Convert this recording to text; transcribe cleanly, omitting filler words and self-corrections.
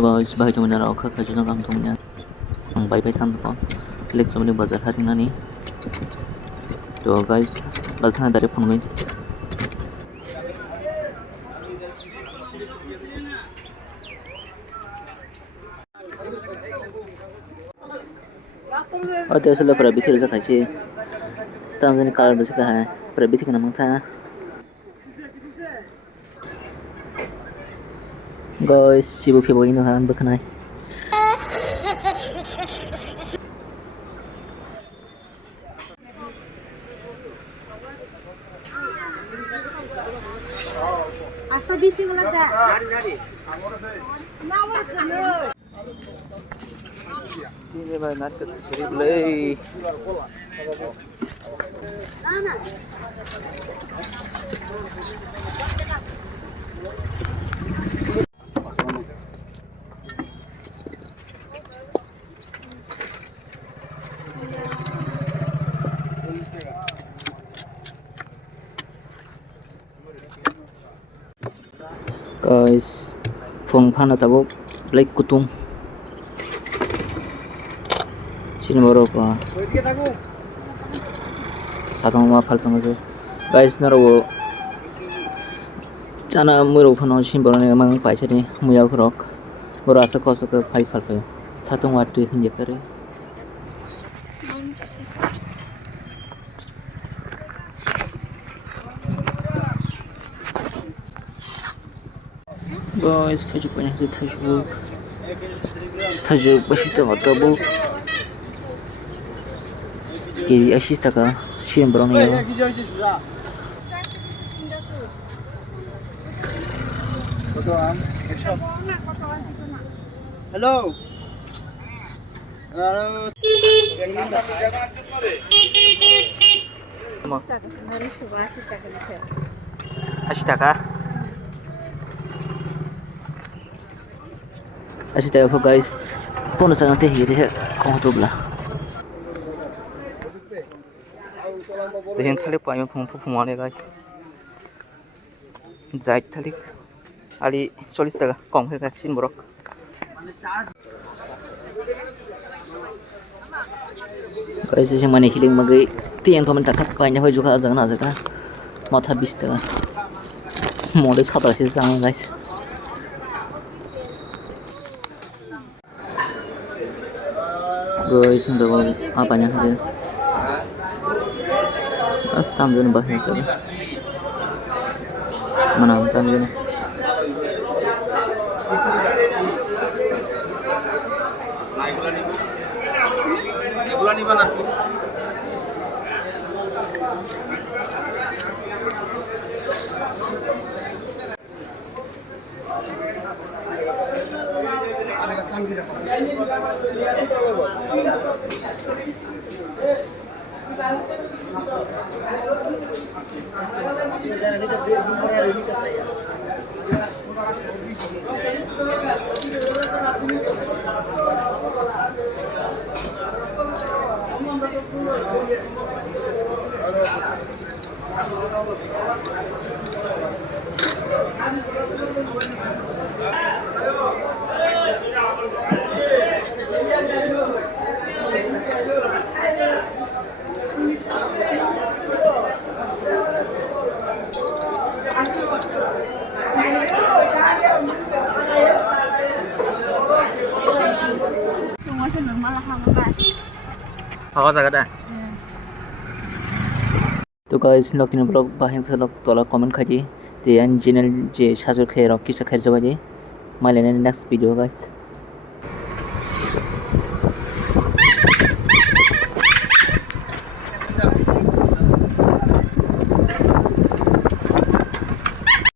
guys, bahay tuh na ako kakadyo ng kamtong niya. Ang bye-bye tanda ko. Click sa mga bazar hating na ni. So guys, bazar na dari phone ngayon. Ada sila para bitir sa kasi. Tama ni kalar basi ka hai. Para bitir ka namang ta. Guys, sibu fibo ino han bakanay. Asta bisi wala da. Nawa kayo. Ini ba nat ka sibulay. Guys, phone phana tabo black kutung. Sini baru apa? Satu mama faltung aja. Guys, naro cana muro phano sini baru nih emang paisa nih muya kerok. Baru asa kosa ke five faltung. Satu waktu pinjak kere. Guys, tajuk banyak sih tajuk pasti tak tahu. Kiri asis tak kah? Siapa berani ya? Hello. Asis tak kah? Asis tak apa guys? Pun sangat tinggi deh, kau tu belah. Dehin thalik pa yung phumane guys. Zait thalik ali 40 টাকা কম হয়ে গেছে বড় guys sing mani hiling magai tiang komen tatak paina hoi juga jangan aja kan mata 20 টাকা mode 87 sang guys guys untuk apa nya dia tam dulu bahasa coba mana tam dulu bulan di mana? Apa jaga dah? तो guys लोग तीन blog बाहें से लोग तोला comment खाई ते एन चैनल जे साजर खे रॉकी से खैर जबाजे माय लेने नेक्स्ट वीडियो गाइस